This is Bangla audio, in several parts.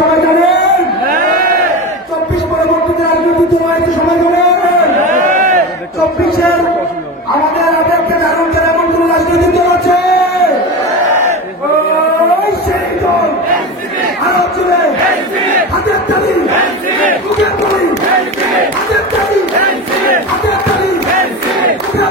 সবাই জানেন 24 পরবর্তীতে রাজনৈতিক দল সবাই জানেন 24-এর আমাদের আবেগকে ধারণ করে এমন কোন রাজনৈতিক দল আছে? সেই দল আরব জুড়ে হাতের তালি মুখের তালি হাতের তালি হাতের তালি মুখের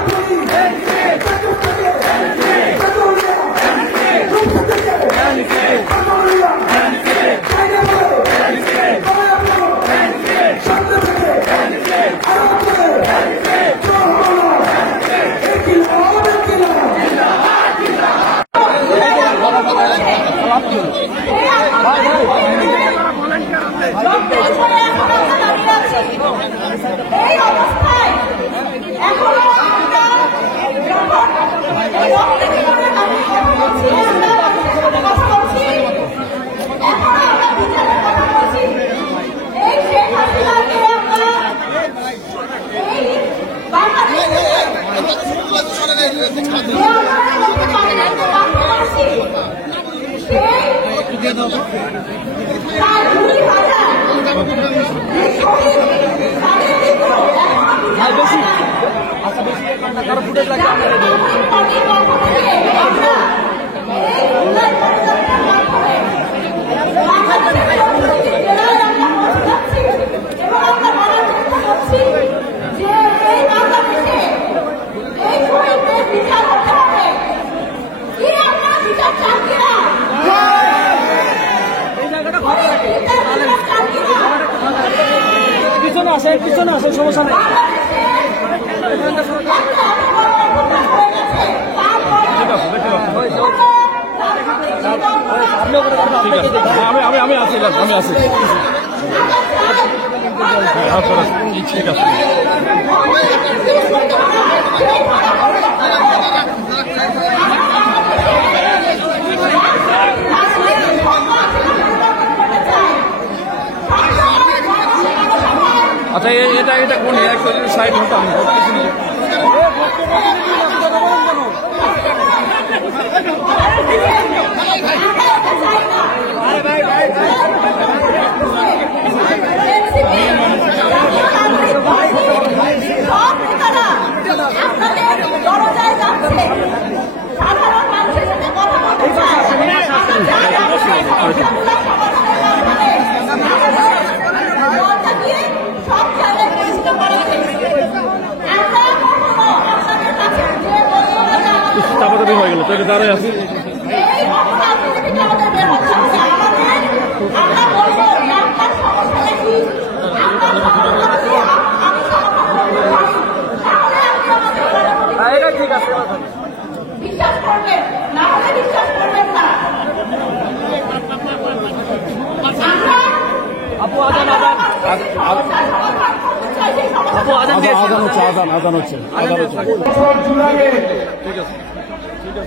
এই অবস্থায় এখনো পিছনে আসে সমস্যা নেই। আমি আছি ঠিক আছে। আচ্ছা এটা কোন সাইড হতো আমি হয়ে গেল তোকে দাঁড়ায় আছি। ঠিক আছে বিশ্বাস করবেন না হলে বিশ্বাস করবেন না। আপু আজান হচ্ছে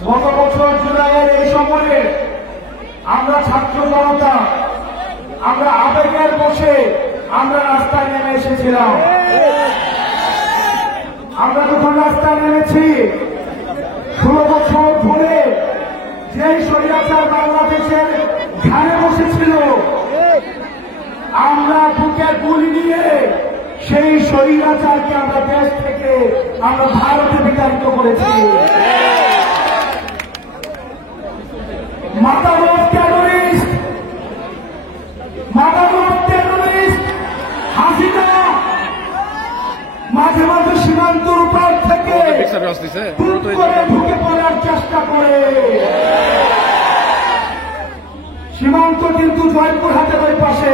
গত বছর জুলাইয়ের এই সময়ে আমরা ছাত্র জনতা আমরা আবেগের বসে আমরা রাস্তায় নেমে এসেছিলাম। আমরা যখন রাস্তায় নেমেছি 16 বছর ধরে যেই স্বৈরাচার বাংলাদেশের ঘাড়ে বসেছিল আমরা বুকে গুলি নিয়ে সেই স্বৈরাচারকে আমরা দেশ থেকে আমরা ভারতে বিতাড়িত করেছি। মাতামত টেরোরিস্ট হাসিনা মাঝে মাঝে সীমান্তর উপর থেকে ঢুকে পড়ার চেষ্টা করে। সীমান্ত কিন্তু জয়পুরহাটের ওই পাশে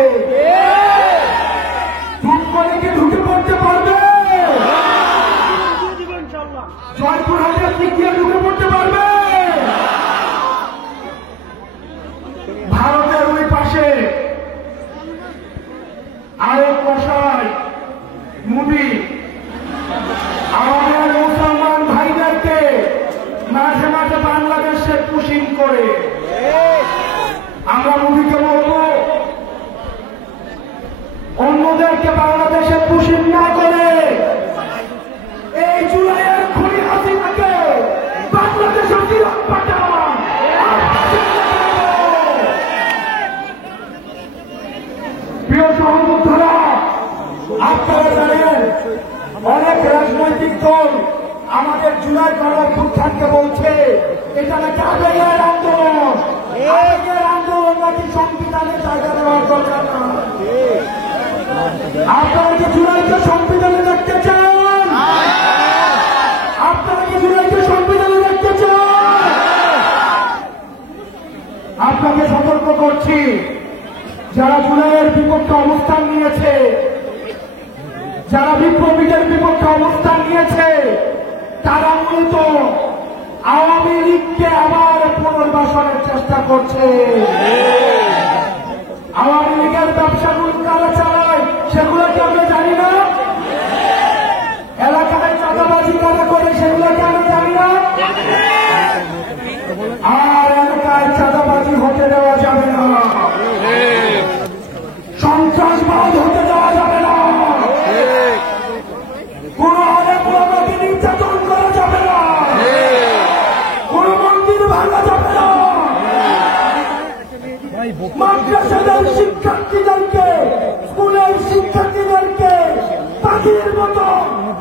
করে কি ঢুকে পড়তে পারবে? জয়পুরহাটের দিক দিয়ে ঢুকে পড়তে পারবে? ভারতের ওই পাশে আরেক কষায় মুভি আমাদের মুসলমান ভাইদেরকে মাঝে মাঝে বাংলাদেশে পুশিং করে। আমরা মুভিকে বলবো অন্যদেরকে বাংলাদেশে পুশিং না করে এই জুলাইয়ের খুনি হাসিনাকে প্রিয় সহযোদ্ধারা, আপনারা জানেন অনেক রাজনৈতিক দল আমাদের জুলাই গণঅভ্যুত্থানকে বলছে এটা নাকি আবেগের আন্দোলন, আবেগের আন্দোলন নাকি সংবিধানের জায়গা দেওয়ার দরকার না। আপনারা কি জুলাইকে সংবিধানে দেখতে চান? আপনারা কি জুলাইকে সংবিধানে দেখতে চান? আপনাকে সতর্ক করছি, যারা জুলাইয়ের বিপক্ষে অবস্থান নিয়েছে, যারা বিপ্লবীদের বিপক্ষে অবস্থান নিয়েছে, তারা মূলত আওয়ামী লীগকে আবার পুনর্বাসনের চেষ্টা করছে। আওয়ামী লীগের ব্যবসাগুলো কারা চালায় সেগুলোকে আমরা জানি না, এলাকায় চাঁদাবাজি কারা করে সেগুলোকে আমরা জানি না, আর এলাকায় চাঁদাবাজি হতে দেওয়া যাবে না, সন্ত্রাসবাদ হতে দেওয়া যাবে না, কোন অনেক নির্যাতন করা যাবে না, কোন মন্দির ভাঙা যাবে না, মাদ্রাসাদের শিক্ষার্থীদেরকে, স্কুলের শিক্ষার্থীদেরকে পাখির মতো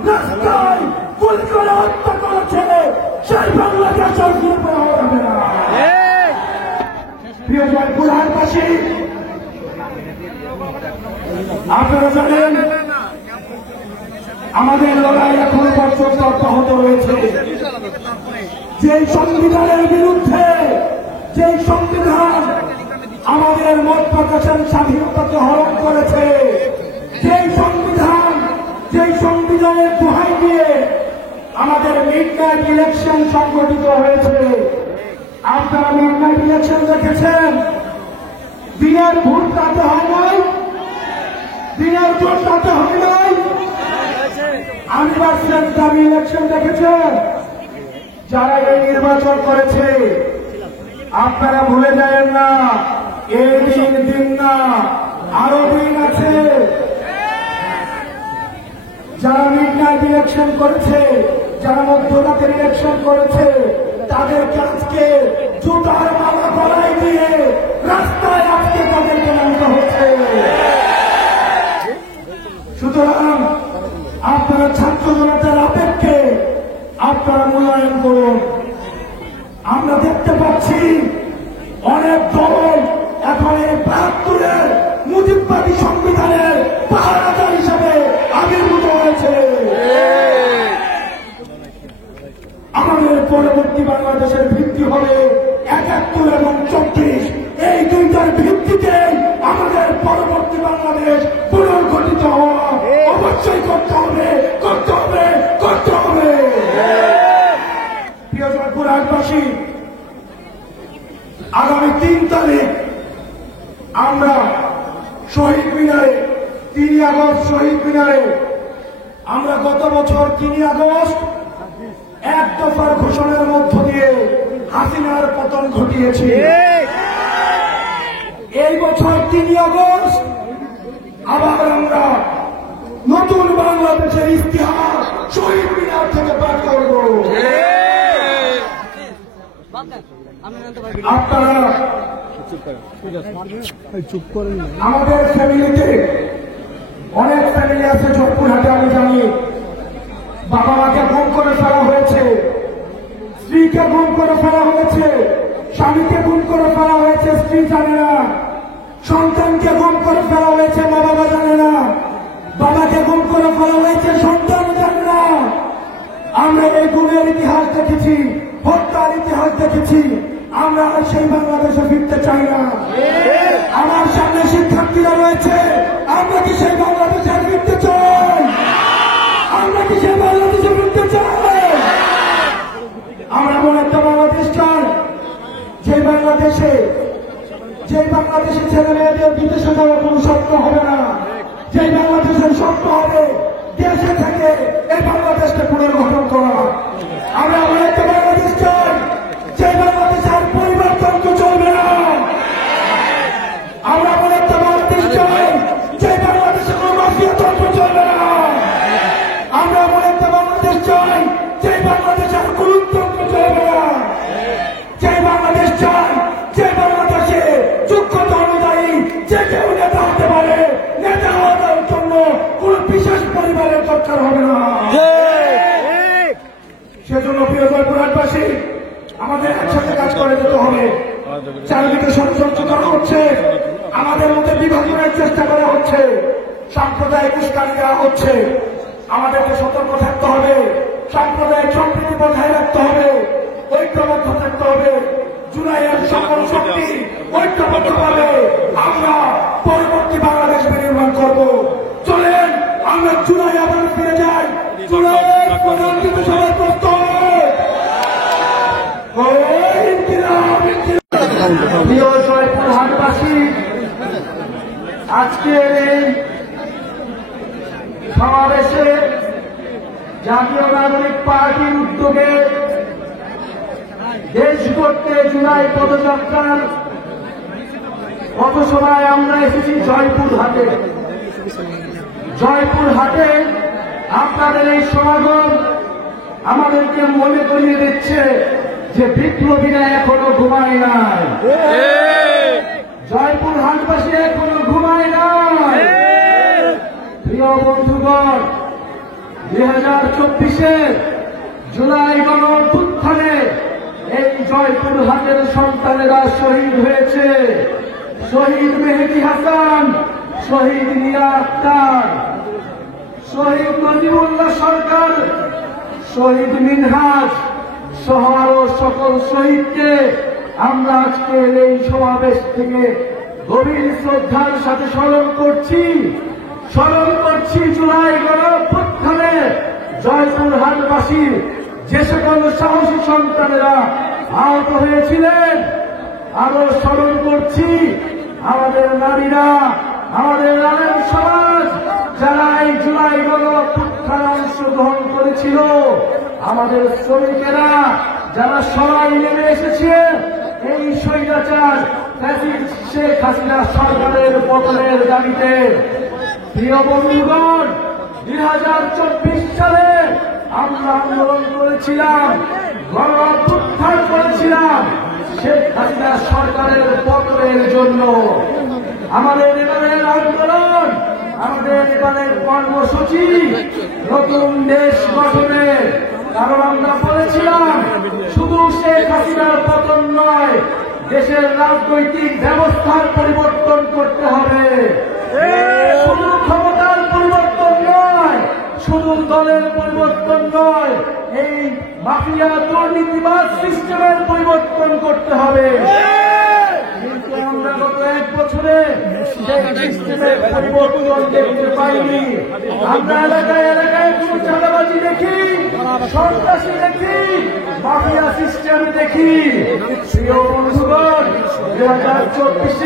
রাস্তায় গুলি করে হত্যা করেছে, সেই বাংলাদেশ আর ফিরে পাওয়া যাবে না। প্রিয় জয়পুরহাটবাসী, আপনারা জানেন আমাদের লড়াই এখনো পর্যন্ত অব্যাহত রয়েছে। যে সংবিধানের বিরুদ্ধে, যে সংবিধান আমাদের মত প্রকাশের স্বাধীনতাকে হরণ করেছে, যে সংবিধানের দোহাই দিয়ে আমাদের মিডনাইট ইলেকশন সংগঠিত হয়েছে। আপনারা মিডনাইট ইলেকশন দেখেছেন, দিনের ভোট রাতে হয় নাই, দিনের ভোট রাতে হয় নাই, আনিভার্সারি দাবি ইলেকশন দেখেছেন। যারা এই নির্বাচন করেছে আপনারা ভুলে যাবেন না, এই দিন না, আরো দিন আছে। যারা মিডনাইট ইলেকশন করেছে, যারা মধ্যরাতের ইলেকশন করেছে, তাদেরকে আজকে জুতার মালা গলায় দিয়ে রাস্তায় আজকে তাদেরকে নামতে হচ্ছে। সুতরাং আপনারা ছাত্র জনতার আবেগকে আপনারা মূল্যায়ন করুন। আমরা দেখতে পাচ্ছি অনেক দল এখন এই ৭২-এর মুজিববাদী সংবিধানের পাহারাদার হিসাবে আবির্ভূত হয়েছে। আমাদের পরবর্তী বাংলাদেশের ভিত্তি হবে ৭১ এবং ২৪। এই দুইটার ভিত্তিতে আমাদের পরবর্তী বাংলাদেশ পুনর্গঠিত হওয়া অবশ্যই করতে হবে, করতে হবে, করতে হবে। প্রিয় জয়পুরহাটবাসী, আগামী ৩ তারিখ আমরা শহীদ মিনারে, ৩ আগস্ট শহীদ মিনারে, আমরা গত বছর ৩ আগস্ট এক দফার ঘোষণার মধ্য দিয়ে হাসিনার পতন ঘটিয়েছি। এই বছর ৩ আগস্ট আবার আমরা নতুন বাংলাদেশের ইতিহাস শহীদ মিনার থেকে পাঠ করব। আপনারা আমাদের ফ্যামিলিতে অনেক ফ্যামিলি আছে জয়পুরহাটে, আমি জানি বাবা মাকে গুম করে ফেলা হয়েছে, স্ত্রীকে গুম করে ফেলা হয়েছে, স্বামীকে গুম করে ফেলা হয়েছে, স্ত্রী জানে না, সন্তানকে গুম করে ফেলা হয়েছে, মা বাবা জানে না, বাবাকে গুম করে ফেলা হয়েছে, সন্তান জানে না। আমরা এই গুমের ইতিহাস দেখেছি, হত্যার ইতিহাস দেখেছি। আমরা সেই বাংলাদেশে ফিরতে চাই না। আমার সামনে শিক্ষার্থীরা রয়েছে, আমরা কি সেই বাংলাদেশে ফিরতে চাই? আমরা কি সেই বাংলাদেশে ফিরতে চাই? আমরা এমন একটা বাংলাদেশ চাই যে বাংলাদেশে ছেলে মেয়েদের বিদেশে যাওয়ার কোন স্বপ্ন হবে না, যে বাংলাদেশের স্বপ্ন হবে দেশে থেকে এই বাংলাদেশকে পুনর্গঠন করা। আমরা এমন একটা বাংলাদেশ চাই যে বাংলাদেশের পরিবর্তন চলবে না। আমরা এমন একটা বাংলাদেশ চাই যে বাংলাদেশে কোন মাফিয়া তন্ত্র চলবে না। আমরা এমন একটা বাংলাদেশ চাই যে বাংলাদেশের গণতন্ত্র চলবে না। যে বাংলাদেশ চাই যে বাংলাদেশে যোগ্যতা অনুযায়ী যে কেউ নেতা হতে পারে, আমাদের মধ্যে বিভাজনের চেষ্টা করা হচ্ছে, সাম্প্রদায়িক উস্কানি দেওয়া হচ্ছে। আমাদেরকে সতর্ক থাকতে হবে, সাম্প্রদায়িক সম্প্রীতি বজায় রাখতে হবে, ঐক্যবদ্ধ থাকতে হবে। জুলাইয়ের সকল শক্তি ঐক্যবদ্ধভাবে আমরা পরবর্তী বাংলাদেশ বিনির্মাণ করব। চলেন আমরা জুলাই আবার ফিরে যাই। জুলাইয়ের প্রধানমন্ত্রী সভার প্রস্তাব প্রিয় জয়পুর হাটবাসী, আজকের এই সমাবেশে জাতীয় নাগরিক পার্টির উদ্যোগে দেশ করতে জুলাই পদযাত্রার পথসভায় আমরা এসেছি জয়পুর হাটে। জয়পুর হাটে আপনাদের এই সমাগম আমাদেরকে মনে করিয়ে দিচ্ছে যে বিপ্লবীরা এখনো ঘুমায় নাই, জয়পুর হাটবাসী এখনো ঘুমায় নাই। প্রিয় বন্ধুগণ, 2024 জুলাই গণ অভ্যুত্থানে এই জয়পুর হাটের সন্তানেরা শহীদ হয়েছে। শহীদ মেহেদী হাসান, শহীদ মিয়া আক্তার, শহীদ নজিবুল্লাহ সরকার, শহীদ মিনহাজ সহ আরো সকল শহীদকে আমরা আজকের এই সমাবেশ থেকে গভীর শ্রদ্ধার সাথে স্মরণ করছি। জুলাই গণ অভ্যুত্থানে জয়পুর হাটবাসীর যে সকল সাহসী সন্তানেরা আহত হয়েছিলেন। আরো স্মরণ করছি আমাদের নারীরা, আমাদের আলেম সমাজ যারা এই জুলাই গণ অভ্যুত্থানে অংশগ্রহণ করেছিল, আমাদের শ্রমিকেরা যারা সবাই নেমে এসেছে এই স্বৈরাচার শেখ হাসিনা সরকারের পতনের দাবিতে। প্রিয় বন্ধুগণ, 2024 সালে আমরা আন্দোলন করেছিলাম, গণ অভ্যুত্থান করেছিলাম শেখ হাসিনা সরকারের পতনের জন্য। আমাদের এবারের আন্দোলন, আমাদের এবারের কর্মসূচি নতুন দেশ গঠনের। কারণ আমরা বলেছিলাম শুধু শেখ হাসিনার পতন নয়, দেশের রাজনৈতিক ব্যবস্থার পরিবর্তন করতে হবে। শুধু ক্ষমতার পরিবর্তন নয়, শুধু দলের পরিবর্তন নয়, এই মাফিয়া দুর্নীতিবাদ সিস্টেমের পরিবর্তন করতে হবে। কিন্তু আমরা গত 1 বছরে সেই সিস্টেমের পরিবর্তন দেখতে পাইনি। আমরা এলাকায় এলাকায় কোনো চাঁদাবাজি দেখি, সন্ত্রাসী দেখি, মাফিয়া সিস্টেম দেখি। প্রিয় বন্ধুগণ, 2024